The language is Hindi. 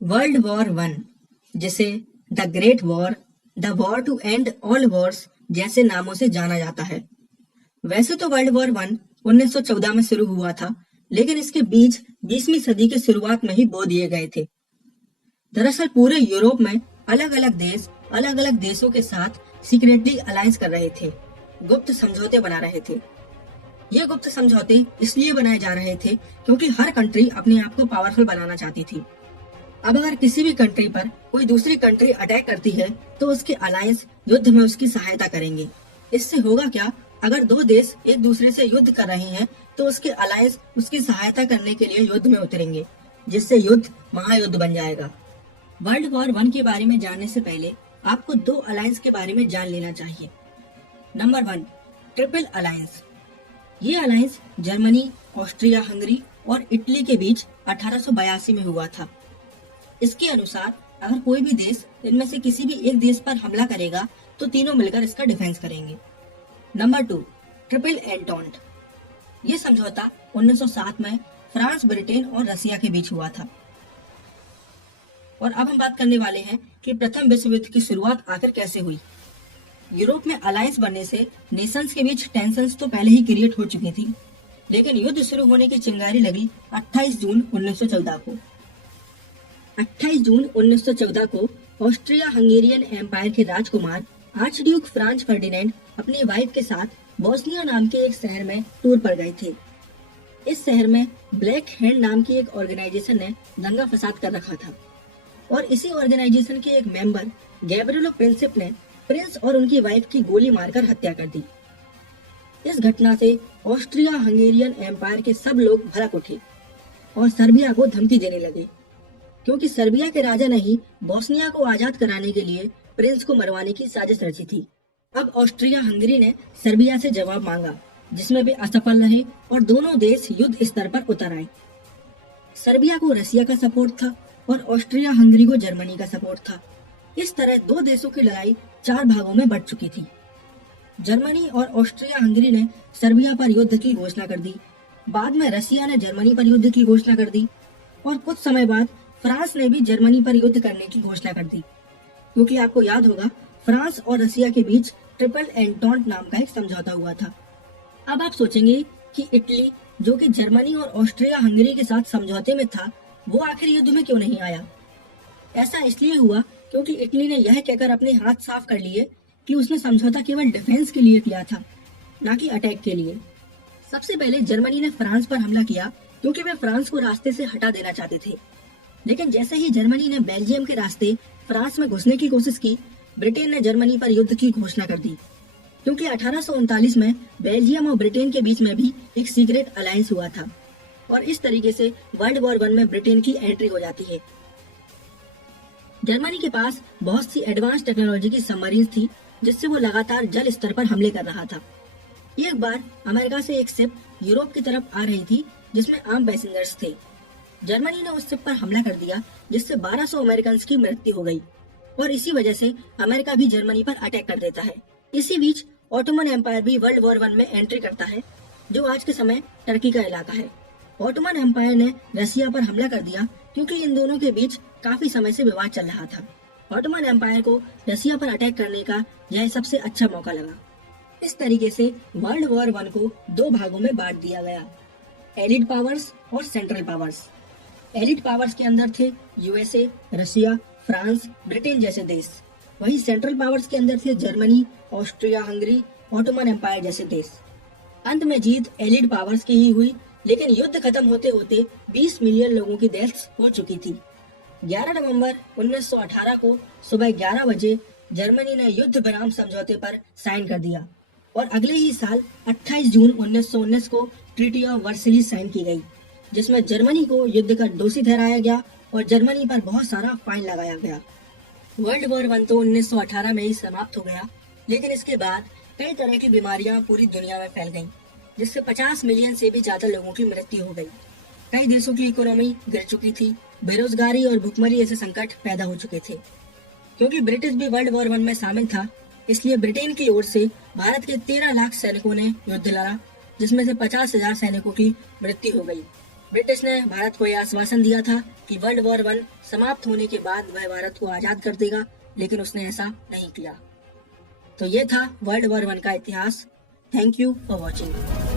वर्ल्ड वॉर वन, जिसे the great war, the war to end all wars जैसे नामों से जाना जाता है। वैसे तो वर्ल्ड वॉर वन 1914 में शुरू हुआ था, लेकिन इसके बीज 20वीं सदी के शुरुआत में ही बो दिए गए थे। दरअसल पूरे यूरोप में अलग अलग देशों के साथ सीक्रेटली अलायंस कर रहे थे, गुप्त समझौते बना रहे थे। ये गुप्त समझौते इसलिए बनाए जा रहे थे क्योंकि हर कंट्री अपने आप को पावरफुल बनाना चाहती थी। अब अगर किसी भी कंट्री पर कोई दूसरी कंट्री अटैक करती है तो उसके अलायंस युद्ध में उसकी सहायता करेंगे। इससे होगा क्या, अगर दो देश एक दूसरे से युद्ध कर रहे हैं तो उसके अलायंस उसकी सहायता करने के लिए युद्ध में उतरेंगे, जिससे युद्ध महायुद्ध बन जाएगा। वर्ल्ड वॉर वन के बारे में जानने से पहले आपको दो अलायंस के बारे में जान लेना चाहिए। Number 1, triple alliance. ये अलायंस जर्मनी, ऑस्ट्रिया हंगरी और इटली के बीच 1882 में हुआ था। इसके अनुसार अगर कोई भी देश इनमें से किसी भी एक देश पर हमला करेगा तो तीनों मिलकर इसका डिफेंस करेंगे। Number 2, triple entente. ये समझौता 1907 में फ्रांस, ब्रिटेन और रसिया के बीच हुआ था। और अब हम बात करने वाले हैं कि प्रथम विश्व युद्ध की शुरुआत आखिर कैसे हुई। यूरोप में अलायंस बनने से नेशंस के बीच टेंशन्स तो पहले ही क्रिएट हो चुकी थी, लेकिन युद्ध शुरू होने की चिंगारी लगी 28 जून 1914 को। 28 जून 1914 को ऑस्ट्रिया हंगेरियन एम्पायर के राजकुमार आर्च ड्यूक फ्रांज फर्डिनेंड अपनी वाइफ के साथ बोस्निया नाम के एक शहर में टूर पर गए थे। इस शहर में ब्लैक हैंड नाम की एक ऑर्गेनाइजेशन ने दंगा फसाद कर रखा था और इसी ऑर्गेनाइजेशन के एक मेंबर गैब्रिएलो प्रिंसिप ने प्रिंस और उनकी वाइफ की गोली मारकर हत्या कर दी। इस घटना से ऑस्ट्रिया हंगेरियन एम्पायर के सब लोग भड़क उठे और सर्बिया को धमकी देने लगे, क्योंकि सर्बिया के राजा ने ही बोस्निया को आजाद कराने के लिए प्रिंस को मरवाने की साजिश रची थी। अब ऑस्ट्रिया हंगरी ने सर्बिया से जवाब मांगा, जिसमें वे असफल रहे और दोनों देश युद्ध स्तर पर उतर आए। सर्बिया को रसिया का सपोर्ट था और ऑस्ट्रिया हंगरी को जर्मनी का सपोर्ट था। इस तरह दो देशों की लड़ाई 4 भागों में बट चुकी थी। जर्मनी और ऑस्ट्रिया हंगरी ने सर्बिया पर युद्ध की घोषणा कर दी। बाद में रसिया ने जर्मनी पर युद्ध की घोषणा कर दी और कुछ समय बाद फ्रांस ने भी जर्मनी पर युद्ध करने की घोषणा कर दी, क्योंकि आपको याद होगा फ्रांस और रसिया के बीच ट्रिपल एंटॉन्ट नाम का एक समझौता हुआ था। अब आप सोचेंगे कि इटली, जो कि जर्मनी और ऑस्ट्रिया हंगरी के साथ समझौते में था, वो आखिर युद्ध में क्यों नहीं आया। ऐसा इसलिए हुआ क्योंकि इटली ने यह कहकर अपने हाथ साफ कर लिए कि उसने समझौता केवल डिफेंस के लिए किया था, न कि अटैक के लिए। सबसे पहले जर्मनी ने फ्रांस पर हमला किया क्योंकि वे फ्रांस को रास्ते से हटा देना चाहते थे, लेकिन जैसे ही जर्मनी ने बेल्जियम के रास्ते फ्रांस में घुसने की कोशिश की, ब्रिटेन ने जर्मनी पर युद्ध की घोषणा कर दी, क्योंकि 1839 में बेल्जियम और ब्रिटेन के बीच में भी एक सीक्रेट अलायंस हुआ था और इस तरीके से वर्ल्ड वॉर वन में ब्रिटेन की एंट्री हो जाती है। जर्मनी के पास बहुत सी एडवांस टेक्नोलॉजी की सबमरीन थी, जिससे वो लगातार जल स्तर पर हमले कर रहा था। एक बार अमेरिका से एक शिप यूरोप की तरफ आ रही थी जिसमें आम पैसेंजर्स थे। जर्मनी ने उस शिप पर हमला कर दिया, जिससे 1200 अमेरिकन की मृत्यु हो गई और इसी वजह से अमेरिका भी जर्मनी पर अटैक कर देता है। इसी बीच ऑटोमन एम्पायर भी वर्ल्ड वॉर वन में एंट्री करता है, जो आज के समय टर्की का इलाका है। ऑटोमन एम्पायर ने रसिया पर हमला कर दिया क्योंकि इन दोनों के बीच काफी समय से विवाद चल रहा था। ऑटोमन एम्पायर को रसिया पर अटैक करने का यह सबसे अच्छा मौका लगा। इस तरीके से वर्ल्ड वॉर वन को 2 भागों में बांट दिया गया, एलिड पावर्स और सेंट्रल पावर्स। एलिड पावर्स के अंदर थे यूएसए, रसिया, फ्रांस, ब्रिटेन जैसे देश। वहीं सेंट्रल पावर्स के अंदर थे Germany, Austria Hungary, Ottoman Empire जैसे देश। अंत में जीत एलिड पावर्स की ही हुई, लेकिन युद्ध खत्म होते होते 20 मिलियन लोगों की डेथ्स हो चुकी थी। 11 नवंबर 1918 को सुबह 11 बजे जर्मनी ने युद्ध विराम समझौते पर साइन कर दिया और अगले ही साल 28 जून 1919 को ट्रीटी ऑफ वर्सलिस साइन की गई, जिसमें जर्मनी को युद्ध का दोषी ठहराया गया और जर्मनी पर बहुत सारा फाइन लगाया गया। वर्ल्ड वॉर वन तो 1918 में ही समाप्त हो गया, लेकिन इसके बाद कई तरह की बीमारियां पूरी दुनिया में फैल गईं, जिससे 50 मिलियन से भी ज्यादा लोगों की मृत्यु हो गई। कई देशों की इकोनॉमी गिर चुकी थी, बेरोजगारी और भुखमरी जैसे संकट पैदा हो चुके थे। क्योंकि ब्रिटिश भी वर्ल्ड वॉर वन में शामिल था, इसलिए ब्रिटेन की ओर से भारत के 13 लाख सैनिकों ने युद्ध लड़ा, जिसमें से 50,000 सैनिकों की मृत्यु हो गई। ब्रिटिश ने भारत को यह आश्वासन दिया था कि वर्ल्ड वॉर 1 समाप्त होने के बाद वह भारत को आजाद कर देगा, लेकिन उसने ऐसा नहीं किया। तो ये था वर्ल्ड वॉर 1 का इतिहास। Thank you for watching.